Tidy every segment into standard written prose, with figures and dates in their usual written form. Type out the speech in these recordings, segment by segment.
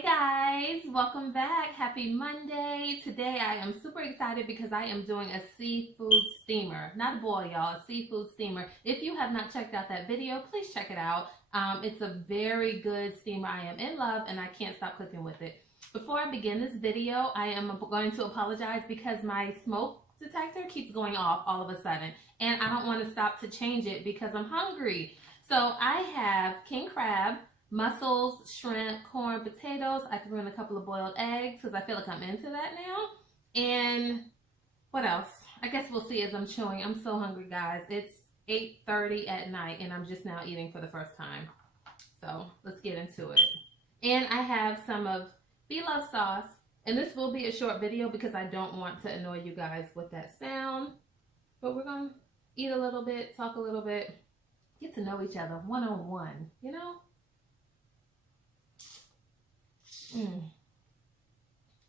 Hey guys, welcome back. Happy Monday. Today I am super excited because I am doing a seafood steamer. Not a boil, y'all, a seafood steamer. If you have not checked out that video, please check it out. It's a very good steamer. I am in love and I can't stop cooking with it. Before I begin this video, I am going to apologize because my smoke detector keeps going off all of a sudden and I don't want to stop to change it because I'm hungry. So I have king crab, mussels, shrimp, corn, potatoes. I threw in a couple of boiled eggs because I feel like I'm into that now. And what else? I guess we'll see as I'm chewing. I'm so hungry, guys. It's 8:30 at night and I'm just now eating for the first time. So let's get into it. And I have some of Bloveslife sauce. And this will be a short video because I don't want to annoy you guys with that sound. But we're going to eat a little bit, talk a little bit, get to know each other one-on-one, you know?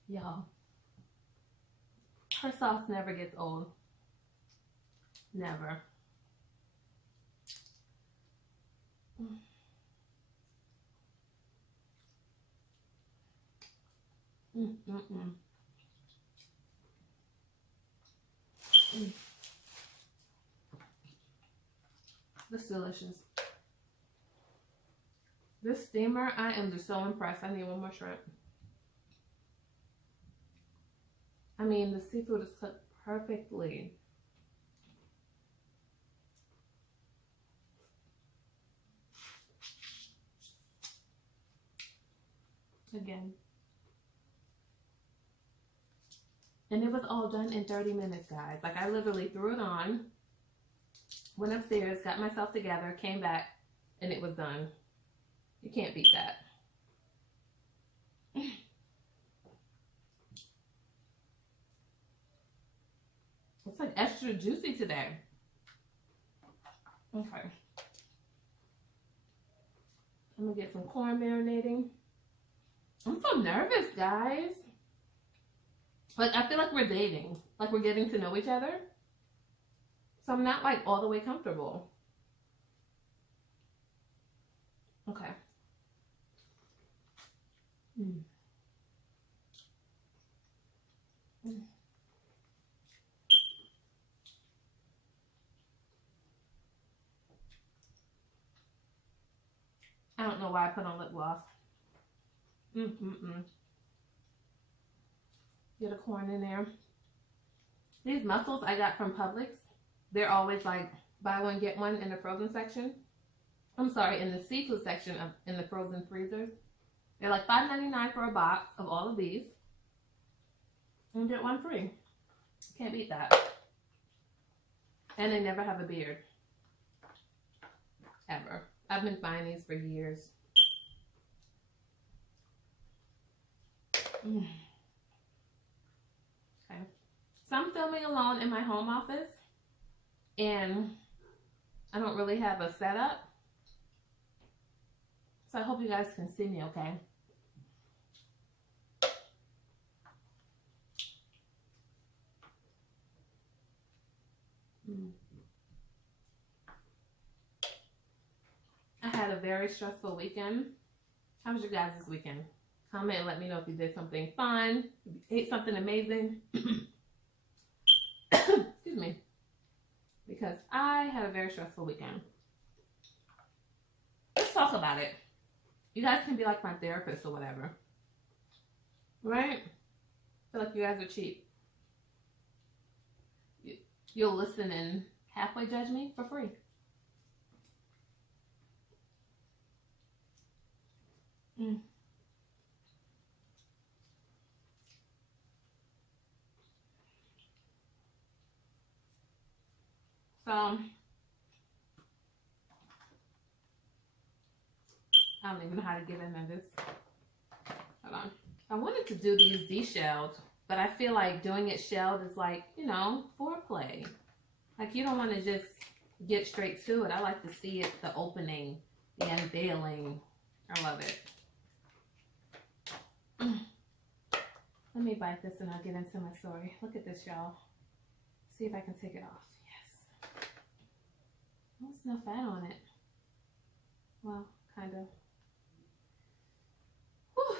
Y'all, her sauce never gets old. Never. This is delicious. This steamer, I am just so impressed. I need one more shrimp. I mean, the seafood is cooked perfectly. Again. And it was all done in 30 minutes, guys. Like, I literally threw it on, went upstairs, got myself together, came back, and it was done. You can't beat that. It's like extra juicy today. Okay. I'm gonna get some corn marinating. I'm so nervous, guys. Like, I feel like we're dating. Like, we're getting to know each other. So I'm not, like, all the way comfortable. Okay. I don't know why I put on lip gloss. Get a corn in there. These mussels I got from Publix. They're always like buy one get one in the frozen section. I'm sorry, in the seafood section in the frozen freezers. They're like $5.99 for a box of all of these. And get one free. Can't beat that. And they never have a beard. Ever. I've been buying these for years. Okay. So I'm filming alone in my home office. And I don't really have a setup. So I hope you guys can see me okay. I had a very stressful weekend. How was your guys' this weekend? Comment and let me know if you did something fun, if you ate something amazing. Excuse me. Because I had a very stressful weekend. Let's talk about it. You guys can be like my therapist or whatever. Right? I feel like you guys are cheap. You'll listen and halfway judge me for free. So, I don't even know how to get into this. Hold on. I wanted to do these de-shelled, but I feel like doing it shelled is like, you know, foreplay. Like, you don't want to just get straight to it. I like to see it, the opening, the unveiling. I love it. Let me bite this and I'll get into my story. Look at this, y'all. See if I can take it off. Yes. There's no fat on it. Well, kind of. Whew.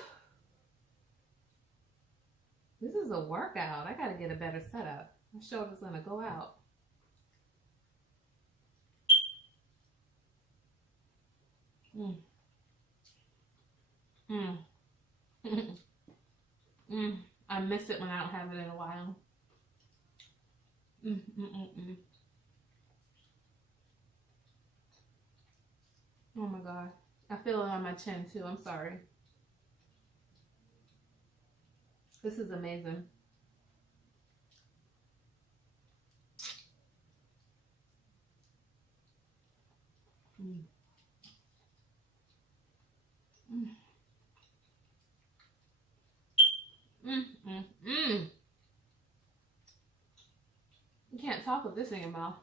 This is a workout. I gotta get a better setup. My shoulder's gonna go out. Mm. Mm. Mm. I miss it when I don't have it in a while. Mm, mm, mm, mm. Oh my God. I feel it on my chin too. I'm sorry. This is amazing. Mm. Mm. Mm, mm, mm. You can't talk with this in your mouth.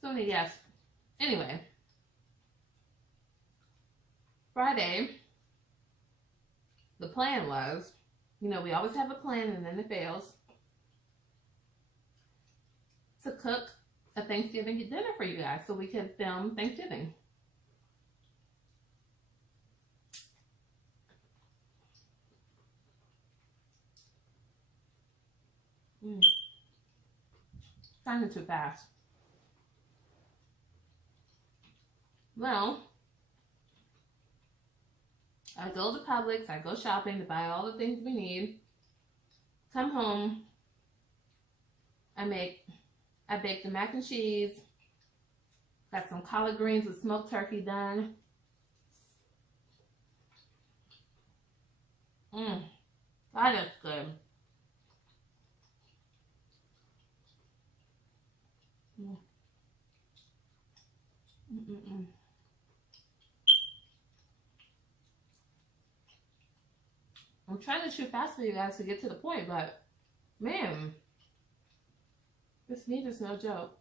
So yes. Anyway, Friday, the plan was, you know, we always have a plan and then it fails, to cook a Thanksgiving dinner for you guys so we could film Thanksgiving. Kind of too fast. Well, I go to Publix, I go shopping to buy all the things we need. Come home, I bake the mac and cheese. Got some collard greens with smoked turkey done. That is good. I'm trying to chew fast for you guys to get to the point, but man, this meat is no joke.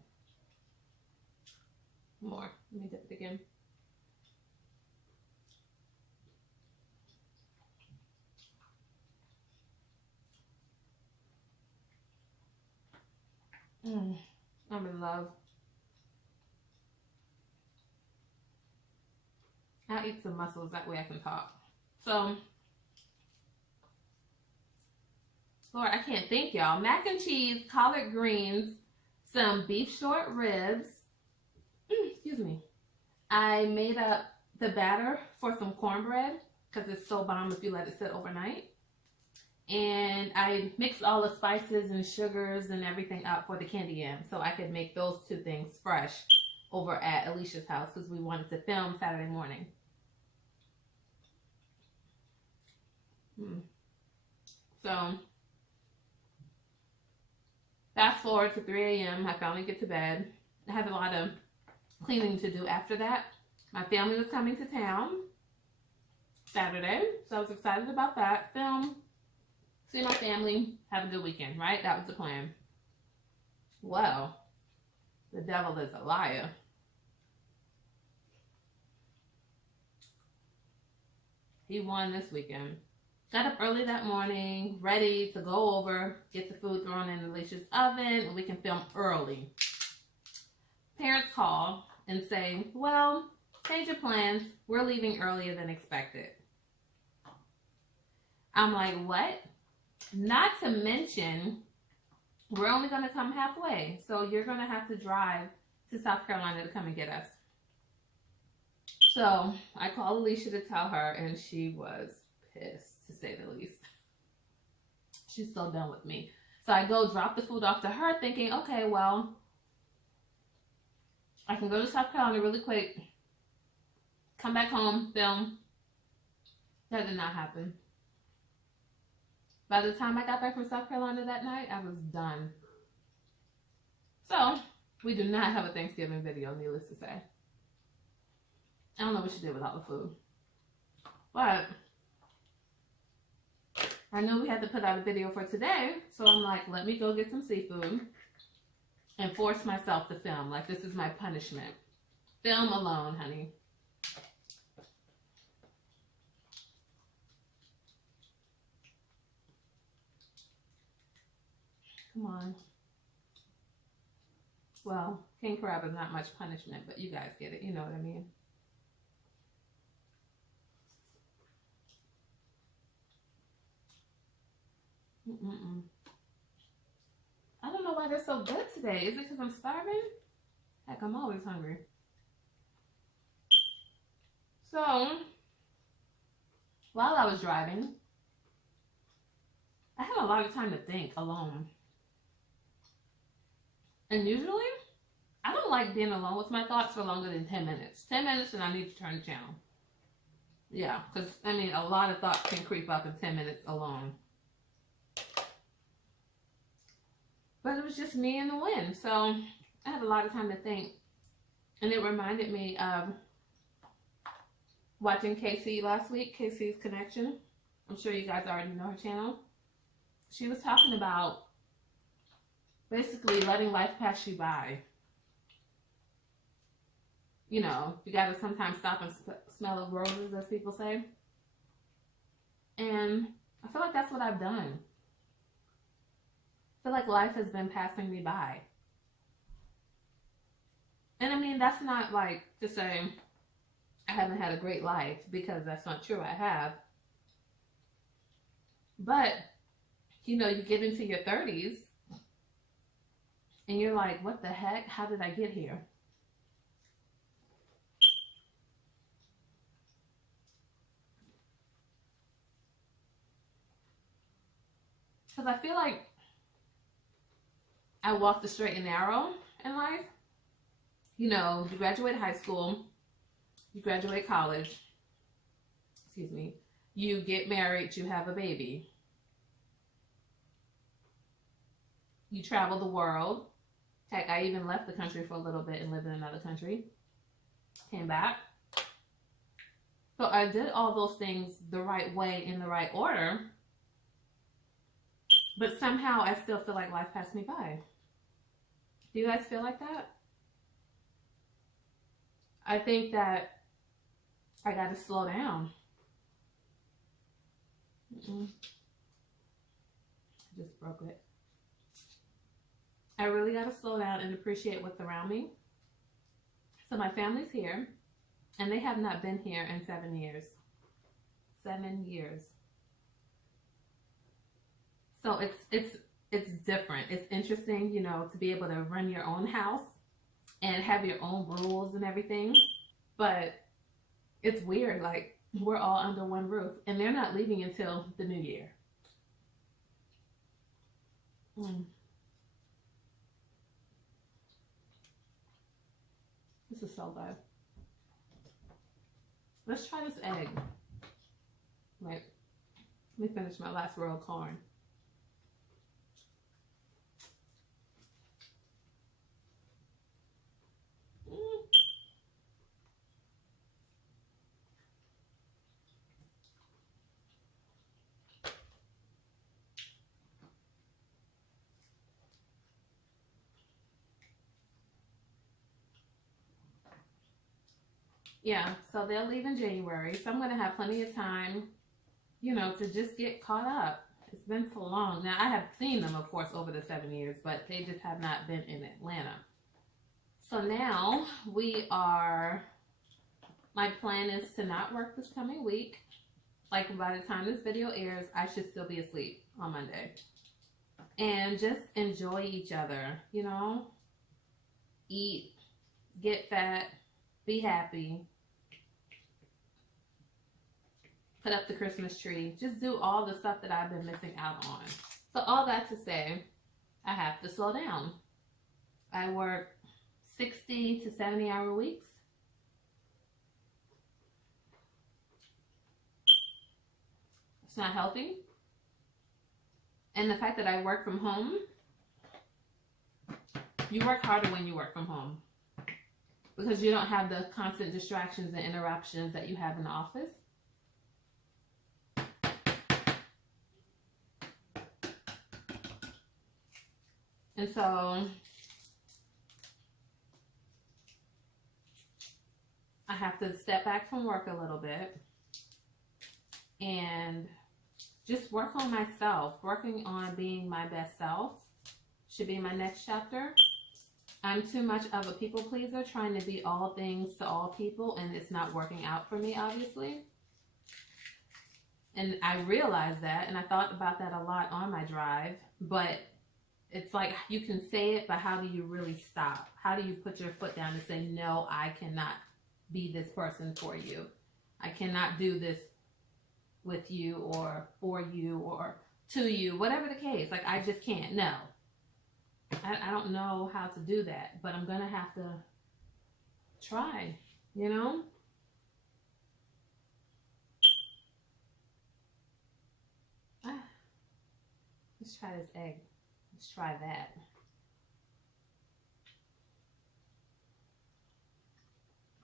More. Let me dip it again. I'm in love. I'll eat some mussels, that way I can talk. So, Lord, I can't think, y'all. Mac and cheese, collard greens, some beef short ribs. Excuse me. I made up the batter for some cornbread because it's so bomb if you let it sit overnight. And I mixed all the spices and sugars and everything up for the candy yam so I could make those two things fresh over at Alicia's house because we wanted to film Saturday morning. So, fast forward to 3 a.m. I finally get to bed. I had a lot of cleaning to do after that. My family was coming to town Saturday, so I was excited about that. Film, see my family, have a good weekend, right? That was the plan. Well, the devil is a liar. He won this weekend. Got up early that morning, ready to go over, get the food thrown in Alicia's oven, and we can film early. Parents call and say, well, change your plans. We're leaving earlier than expected. I'm like, what? Not to mention, we're only going to come halfway. So you're going to have to drive to South Carolina to come and get us. So I called Alicia to tell her, and she was pissed, to say the least. She's so done with me. So I go drop the food off to her thinking, okay, well, I can go to South Carolina really quick, come back home, film. That did not happen. By the time I got back from South Carolina that night, I was done. So, we do not have a Thanksgiving video, needless to say. I don't know what she did with all the food. But I knew we had to put out a video for today, so I'm like, let me go get some seafood and force myself to film. Like, this is my punishment. Film alone, honey. Come on. Well, king crab is not much punishment, but you guys get it. You know what I mean. I don't know why they're so good today. Is it because I'm starving? Heck, I'm always hungry. So, while I was driving, I had a lot of time to think alone. And usually, I don't like being alone with my thoughts for longer than 10 minutes. 10 minutes and I need to turn the channel. Yeah, because, I mean, a lot of thoughts can creep up in 10 minutes alone. But it was just me and the wind. So, I had a lot of time to think. And it reminded me of watching Casey last week, Casey's Connection. I'm sure you guys already know her channel. She was talking about basically letting life pass you by. You know, you gotta sometimes stop and smell the roses, as people say. And I feel like that's what I've done. I feel like life has been passing me by. And I mean, that's not like to say I haven't had a great life, because that's not true, I have. But, you know, you get into your 30s and you're like, what the heck? How did I get here? Because I feel like I walked the straight and narrow in life. You know, you graduate high school, you graduate college, excuse me, you get married, you have a baby. You travel the world. Heck, I even left the country for a little bit and lived in another country. Came back. So I did all those things the right way, in the right order. But somehow I still feel like life passed me by. Do you guys feel like that? I think that I got to slow down. I just broke it. I really got to slow down and appreciate what's around me. So my family's here, and they have not been here in 7 years. 7 years. So it's different. It's interesting, you know, to be able to run your own house and have your own rules and everything. But it's weird, like, we're all under one roof, and they're not leaving until the new year. This is so good. Let's try this egg. Wait, let me finish my last row of corn. Yeah, so they'll leave in January. So I'm going to have plenty of time, you know, to just get caught up. It's been so long. Now, I have seen them, of course, over the 7 years, but they just have not been in Atlanta. So now my plan is to not work this coming week. Like, by the time this video airs, I should still be asleep on Monday. And just enjoy each other, you know? Eat, get fat, be happy. Put up the Christmas tree. Just do all the stuff that I've been missing out on. So all that to say, I have to slow down. I work 60 to 70 hour weeks. It's not healthy. And the fact that I work from home, you work harder when you work from home, because you don't have the constant distractions and interruptions that you have in the office. And so I have to step back from work a little bit and just work on myself. Working on being my best self should be my next chapter. I'm too much of a people pleaser, trying to be all things to all people, and it's not working out for me, obviously. And I realized that, and I thought about that a lot on my drive, but it's like you can say it, but how do you really stop? How do you put your foot down and say, no, I cannot be this person for you. I cannot do this with you or for you or to you, whatever the case. Like, I just can't. No. I don't know how to do that, but I'm going to have to try, you know? Let's try this egg. Let's try that.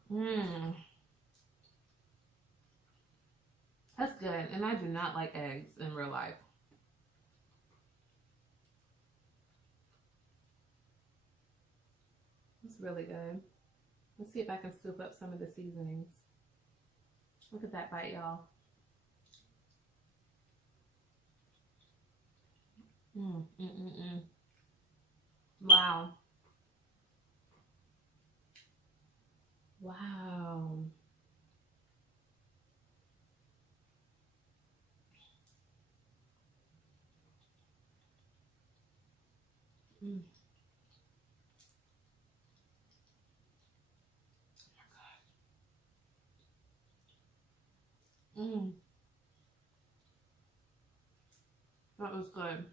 Mmm. That's good. And I do not like eggs in real life. It's really good. Let's see if I can scoop up some of the seasonings. Look at that bite, y'all. Wow. Wow. Mm. Mm. That was good.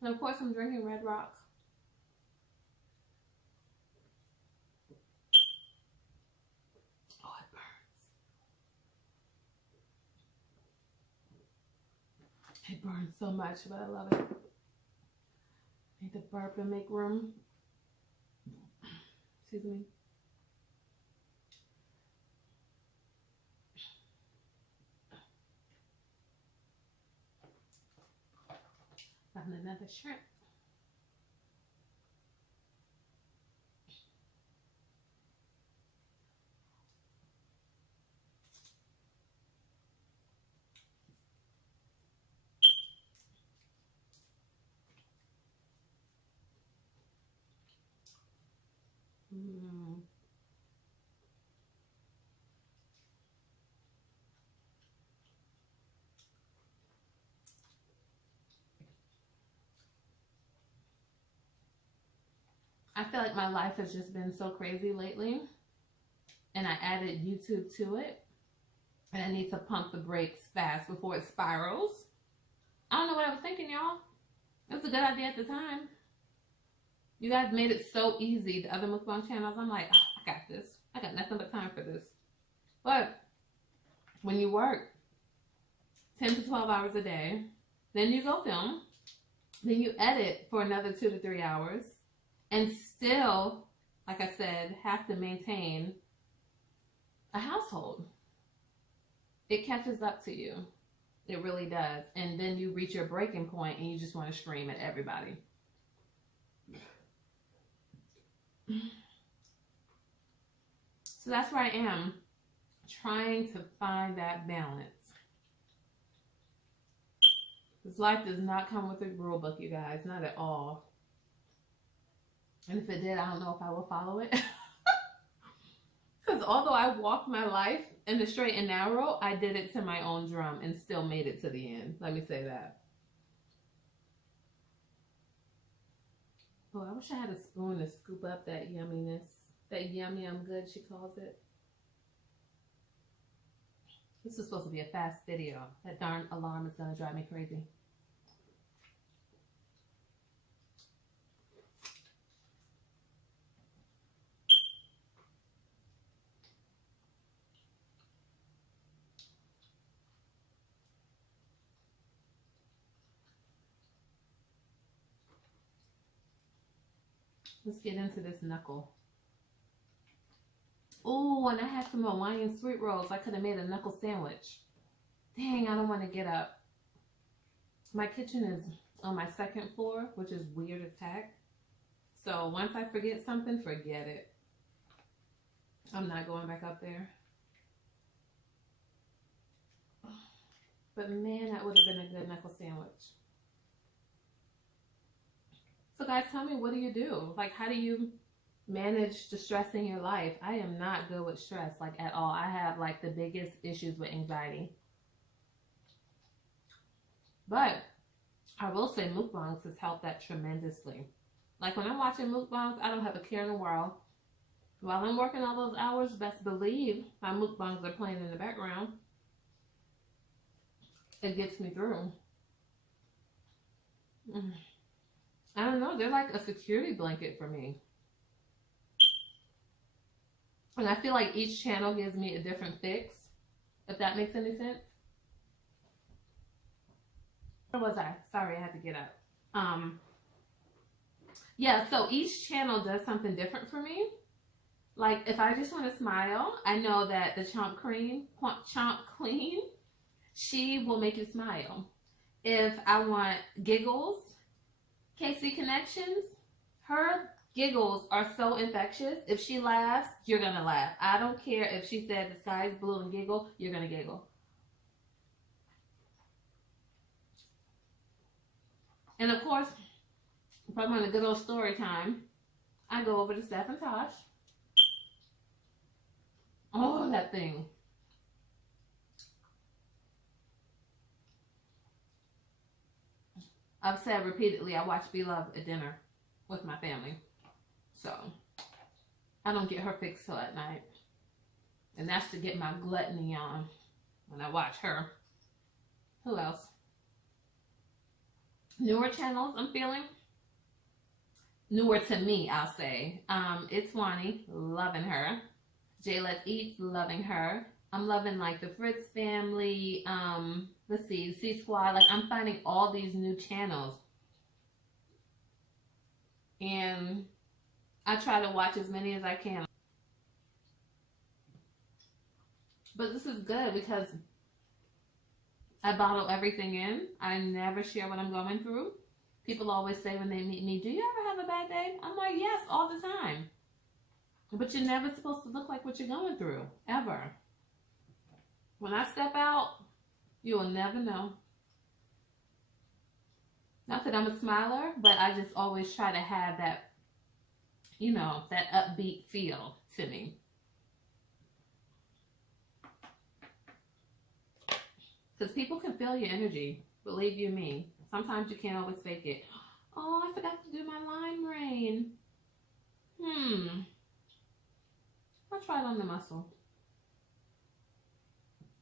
And of course, I'm drinking Red Rock. Oh, it burns. It burns so much, but I love it. I need to burp and make room. Excuse me. Found another shrimp. Mm. I feel like my life has just been so crazy lately, and I added YouTube to it, and I need to pump the brakes fast before it spirals. I don't know what I was thinking, y'all. It was a good idea at the time. You guys made it so easy, the other mukbang channels. I'm like, oh, I got this. I got nothing but time for this. But when you work 10 to 12 hours a day, then you go film, then you edit for another 2 to 3 hours, and still, like I said, have to maintain a household. It catches up to you. It really does. And then you reach your breaking point and you just want to scream at everybody. So that's where I am, trying to find that balance. This life does not come with a rule book, you guys. Not at all. And if it did, I don't know if I will follow it. Because although I walked my life in the straight and narrow, I did it to my own drum and still made it to the end. Let me say that. Oh, I wish I had a spoon to scoop up that yumminess. That yum yum good, she calls it. This is supposed to be a fast video. That darn alarm is going to drive me crazy. Let's get into this knuckle. Oh, and I had some Hawaiian sweet rolls. I could have made a knuckle sandwich. Dang, I don't want to get up. My kitchen is on my second floor, which is weird as heck. So once I forget something, forget it. I'm not going back up there. But man, that would have been a good knuckle sandwich. So guys, tell me, what do you do? Like, how do you manage the stress in your life. I am not good with stress, like at all. I have like the biggest issues with anxiety. But I will say mukbangs has helped that tremendously. Like when I'm watching mukbangs, I don't have a care in the world. While I'm working all those hours, best believe my mukbangs are playing in the background. It gets me through. I don't know, they're like a security blanket for me. And I feel like each channel gives me a different fix, if that makes any sense. Where was I? Sorry, I had to get up. Yeah, so each channel does something different for me. Like if I just want to smile, I know that the Chomp Queen, she will make you smile. If I want giggles, KC Connections, her giggles are so infectious. If she laughs, you're gonna laugh. I don't care if she said the sky is blue and giggle, you're gonna giggle. And of course, if I'm on a good old story time, I go over to Steph and Tosh. Oh, that thing. I've said repeatedly, I watch Beloved at dinner with my family. So, I don't get her fix till at night. And that's to get my gluttony on when I watch her. Who else? Newer channels I'm feeling. Newer to me, I'll say. It's Wani, loving her. Jay Let's Eat, loving her. I'm loving like the Fritz family, let's see, C Squad. Like I'm finding all these new channels. And I try to watch as many as I can. But this is good because I bottle everything in. I never share what I'm going through. People always say when they meet me, do you ever have a bad day? I'm like, yes, all the time. But you're never supposed to look like what you're going through, ever. When I step out, you will never know. Not that I'm a smiler, but I just always try to have that, you know, that upbeat feel to me. Because people can feel your energy, believe you me. Sometimes you can't always fake it. Oh, I forgot to do my lime rain. I'll try it on the muscle.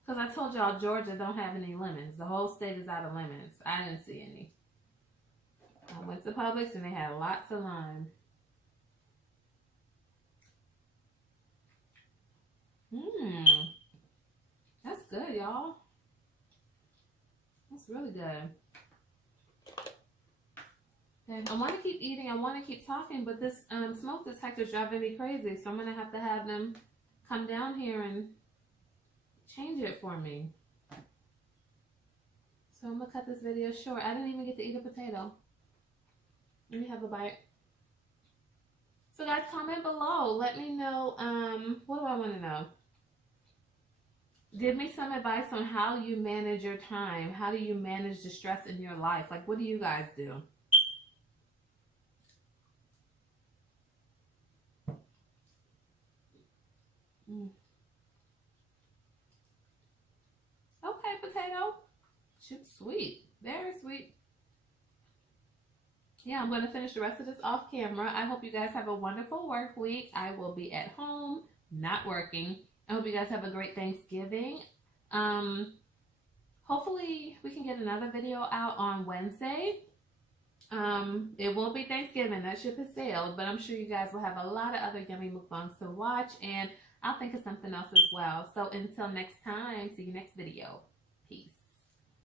Because I told y'all Georgia don't have any lemons. The whole state is out of lemons. I didn't see any. I went to Publix and they had lots of lime. That's good, y'all. That's really good. And I want to keep eating. I want to keep talking, but this smoke detector is driving me crazy. So I'm going to have them come down here and change it for me. So I'm going to cut this video short. I didn't even get to eat a potato. Let me have a bite. So guys, comment below. Let me know, what do I want to know? Give me some advice on how you manage your time. How do you manage the stress in your life? Like, what do you guys do? Okay, potato. Sweet. Very sweet. Yeah, I'm going to finish the rest of this off camera. I hope you guys have a wonderful work week. I will be at home, not working. I hope you guys have a great Thanksgiving. Hopefully we can get another video out on Wednesday. It won't be Thanksgiving. That ship has sailed, but I'm sure you guys will have a lot of other yummy mukbangs to watch, and I'll think of something else as well. So until next time, see you next video. Peace.